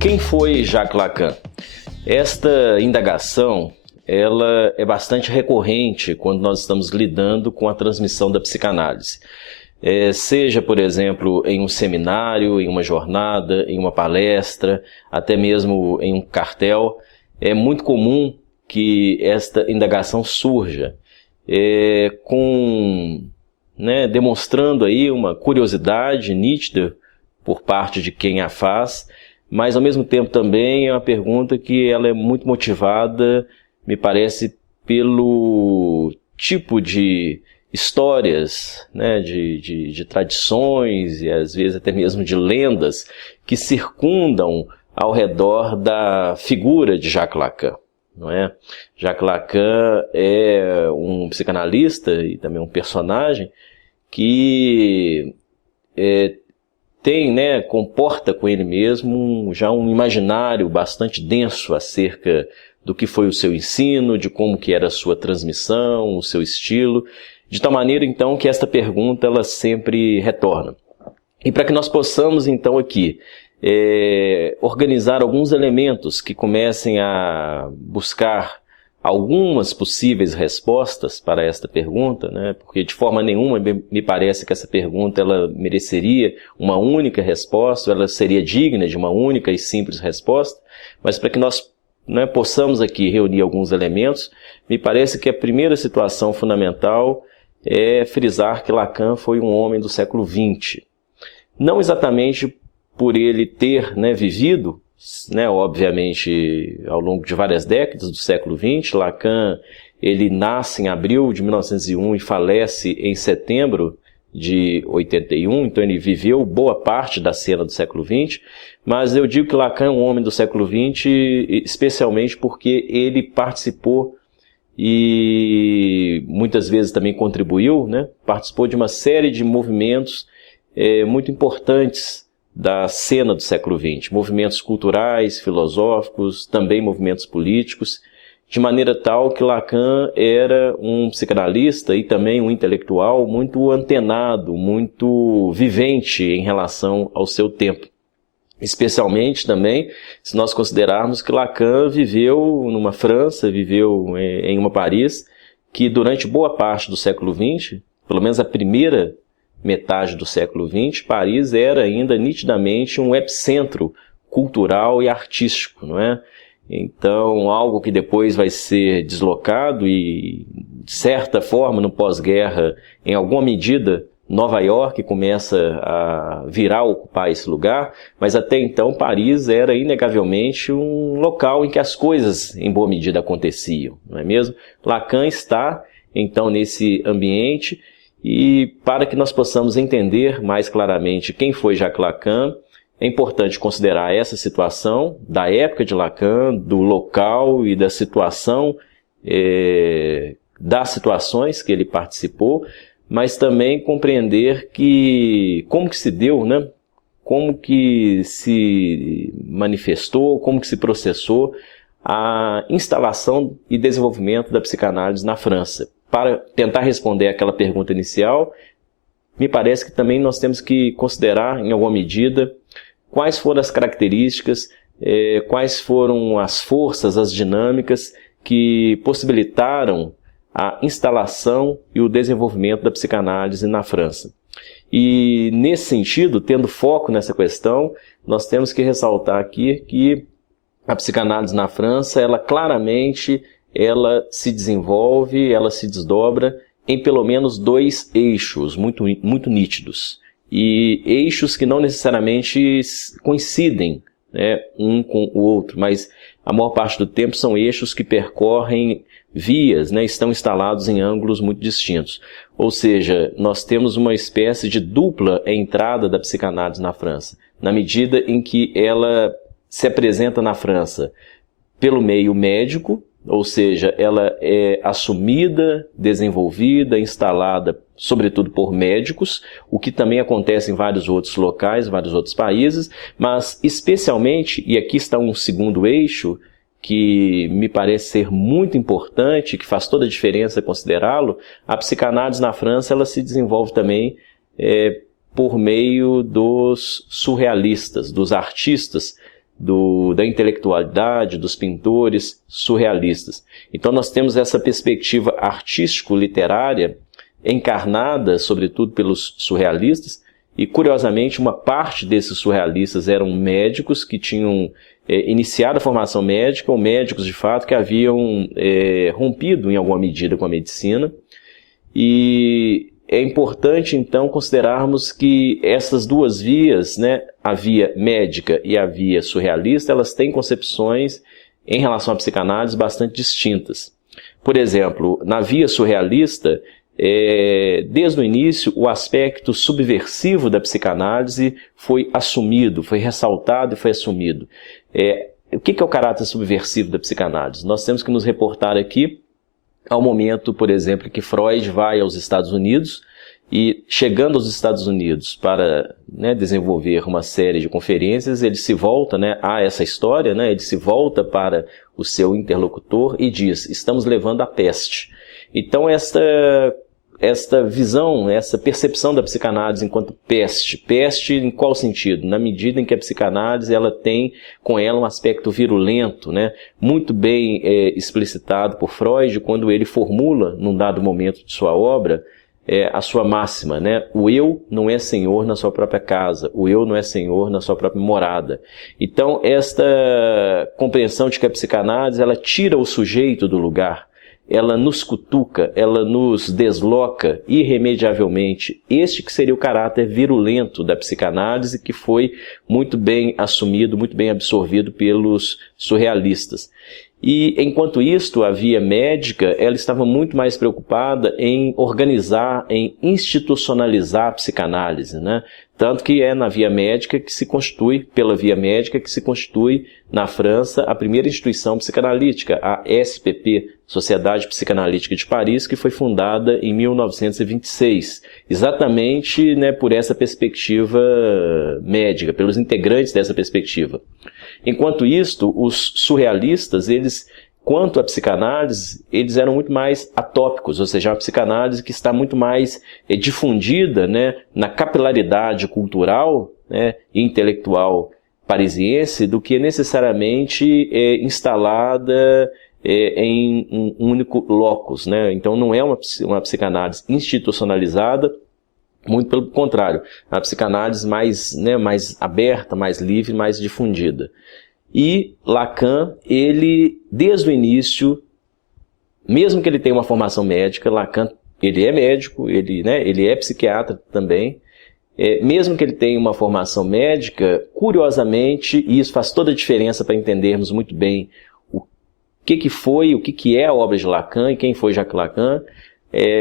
Quem foi Jacques Lacan? Esta indagação ela é bastante recorrente quando nós estamos lidando com a transmissão da psicanálise. Seja, por exemplo, em um seminário, em uma jornada, em uma palestra, até mesmo em um cartel, é muito comum que esta indagação surja, demonstrando aí uma curiosidade nítida por parte de quem a faz, mas ao mesmo tempo também é uma pergunta que ela é muito motivada, me parece, pelo tipo de histórias, de tradições e às vezes até mesmo de lendas que circundam ao redor da figura de Jacques Lacan. Não é? Jacques Lacan é um psicanalista e também um personagem que comporta com ele mesmo já um imaginário bastante denso acerca do que foi o seu ensino, de como que era a sua transmissão, o seu estilo, de tal maneira então que esta pergunta ela sempre retorna. E para que nós possamos então aqui organizar alguns elementos que comecem a buscar algumas possíveis respostas para esta pergunta, porque de forma nenhuma me parece que essa pergunta ela mereceria uma única resposta, ela seria digna de uma única e simples resposta, mas para que nós possamos aqui reunir alguns elementos, me parece que a primeira situação fundamental é frisar que Lacan foi um homem do século XX. Não exatamente por ele ter vivido, obviamente, ao longo de várias décadas do século XX. Lacan ele nasce em abril de 1901 e falece em setembro de 81, então ele viveu boa parte da cena do século XX, mas eu digo que Lacan é um homem do século XX especialmente porque ele participou e muitas vezes também contribuiu, participou de uma série de movimentos muito importantes da cena do século XX, movimentos culturais, filosóficos, também movimentos políticos, de maneira tal que Lacan era um psicanalista e também um intelectual muito antenado, muito vivente em relação ao seu tempo. Especialmente também, se nós considerarmos que Lacan viveu numa França, viveu em uma Paris, que durante boa parte do século XX, pelo menos a primeira metade do século XX, Paris era ainda nitidamente um epicentro cultural e artístico, não é? Então, algo que depois vai ser deslocado e, de certa forma, no pós-guerra, em alguma medida, Nova York começa a virar a ocupar esse lugar, mas até então Paris era inegavelmente um local em que as coisas, em boa medida, aconteciam, não é mesmo? Lacan está, então, nesse ambiente, e para que nós possamos entender mais claramente quem foi Jacques Lacan, é importante considerar essa situação da época de Lacan, do local e da situação, das situações que ele participou, mas também compreender como que se deu, como que se manifestou, como que se processou a instalação e desenvolvimento da psicanálise na França. Para tentar responder aquela pergunta inicial, me parece que também nós temos que considerar, em alguma medida, quais foram as características, quais foram as forças, as dinâmicas que possibilitaram a instalação e o desenvolvimento da psicanálise na França. E, nesse sentido, tendo foco nessa questão, nós temos que ressaltar aqui que a psicanálise na França, ela claramente se desenvolve, ela se desdobra em pelo menos dois eixos muito, muito nítidos. E eixos que não necessariamente coincidem um com o outro, mas a maior parte do tempo são eixos que percorrem vias, estão instalados em ângulos muito distintos. Ou seja, nós temos uma espécie de dupla entrada da psicanálise na França, na medida em que ela se apresenta na França pelo meio médico, ou seja, ela é assumida, desenvolvida, instalada, sobretudo por médicos, o que também acontece em vários outros locais, vários outros países, mas especialmente, e aqui está um segundo eixo, que me parece ser muito importante, que faz toda a diferença considerá-lo, a psicanálise na França ela se desenvolve também por meio dos surrealistas, dos artistas da intelectualidade, dos pintores surrealistas. Então nós temos essa perspectiva artístico-literária encarnada, sobretudo, pelos surrealistas, e curiosamente uma parte desses surrealistas eram médicos que tinham iniciado a formação médica, ou médicos de fato que haviam rompido em alguma medida com a medicina. E é importante então considerarmos que essas duas vias, né, a via médica e a via surrealista, elas têm concepções em relação à psicanálise bastante distintas. Por exemplo, na via surrealista, desde o início, o aspecto subversivo da psicanálise foi assumido, foi ressaltado e foi assumido. O que é o caráter subversivo da psicanálise? Nós temos que nos reportar aqui ao momento, por exemplo, que Freud vai aos Estados Unidos e, chegando aos Estados Unidos para, né, desenvolver uma série de conferências, ele se volta, né, a essa história, né, ele se volta para o seu interlocutor e diz: estamos levando a peste. Então esta visão, essa percepção da psicanálise enquanto peste. Peste em qual sentido? Na medida em que a psicanálise ela tem com ela um aspecto virulento, né? Muito bem explicitado por Freud quando ele formula, num dado momento de sua obra, a sua máxima, né? O eu não é senhor na sua própria casa, o eu não é senhor na sua própria morada. Então esta compreensão de que a psicanálise ela tira o sujeito do lugar, ela nos cutuca, ela nos desloca irremediavelmente. Este que seria o caráter virulento da psicanálise, que foi muito bem assumido, muito bem absorvido pelos surrealistas. E, enquanto isto, a via médica, ela estava muito mais preocupada em organizar, em institucionalizar a psicanálise, né? Tanto que é na via médica que se constitui, pela via médica que se constitui na França a primeira instituição psicanalítica, a SPP, Sociedade Psicanalítica de Paris, que foi fundada em 1926, exatamente, né, por essa perspectiva médica, pelos integrantes dessa perspectiva. Enquanto isto, os surrealistas, eles, quanto à psicanálise, eles eram muito mais atópicos, ou seja, a psicanálise que está muito mais difundida, né, na capilaridade cultural, né, e intelectual parisiense do que necessariamente instalada em um único locus, né? Então não é uma psicanálise institucionalizada, muito pelo contrário, é uma psicanálise mais, né, mais aberta, mais livre, mais difundida. E Lacan, ele, desde o início, mesmo que ele tenha uma formação médica, Lacan, ele é médico, ele é psiquiatra também, mesmo que ele tenha uma formação médica, curiosamente, e isso faz toda a diferença para entendermos muito bem o que é a obra de Lacan e quem foi Jacques Lacan,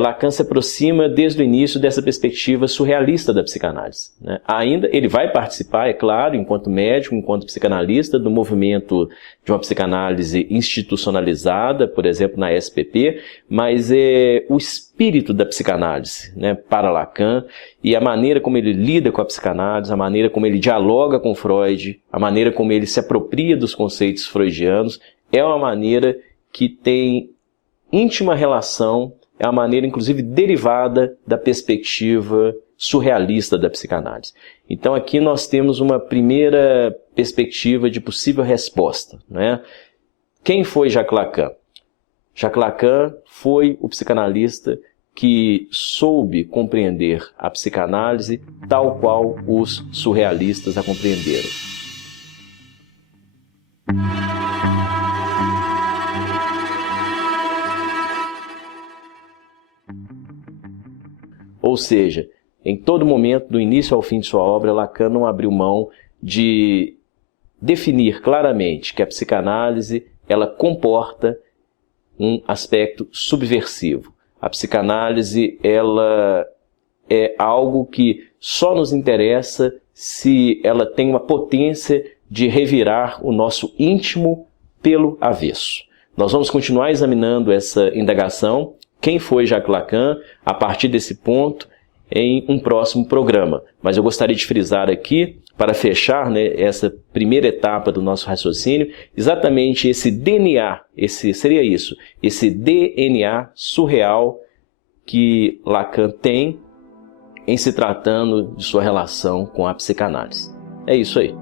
Lacan se aproxima desde o início dessa perspectiva surrealista da psicanálise, né? Ainda ele vai participar, é claro, enquanto médico, enquanto psicanalista, do movimento de uma psicanálise institucionalizada, por exemplo, na SPP, mas o espírito da psicanálise, né, para Lacan, e a maneira como ele lida com a psicanálise, a maneira como ele dialoga com Freud, a maneira como ele se apropria dos conceitos freudianos, é uma maneira que tem íntima relação, é uma maneira, inclusive, derivada da perspectiva surrealista da psicanálise. Então, aqui nós temos uma primeira perspectiva de possível resposta, né? Quem foi Jacques Lacan? Jacques Lacan foi o psicanalista que soube compreender a psicanálise tal qual os surrealistas a compreenderam. Ou seja, em todo momento, do início ao fim de sua obra, Lacan não abriu mão de definir claramente que a psicanálise ela comporta um aspecto subversivo. A psicanálise ela é algo que só nos interessa se ela tem uma potência de revirar o nosso íntimo pelo avesso. Nós vamos continuar examinando essa indagação, quem foi Jacques Lacan, a partir desse ponto, em um próximo programa. Mas eu gostaria de frisar aqui, para fechar, né, essa primeira etapa do nosso raciocínio, exatamente esse DNA, esse DNA surreal que Lacan tem em se tratando de sua relação com a psicanálise. É isso aí.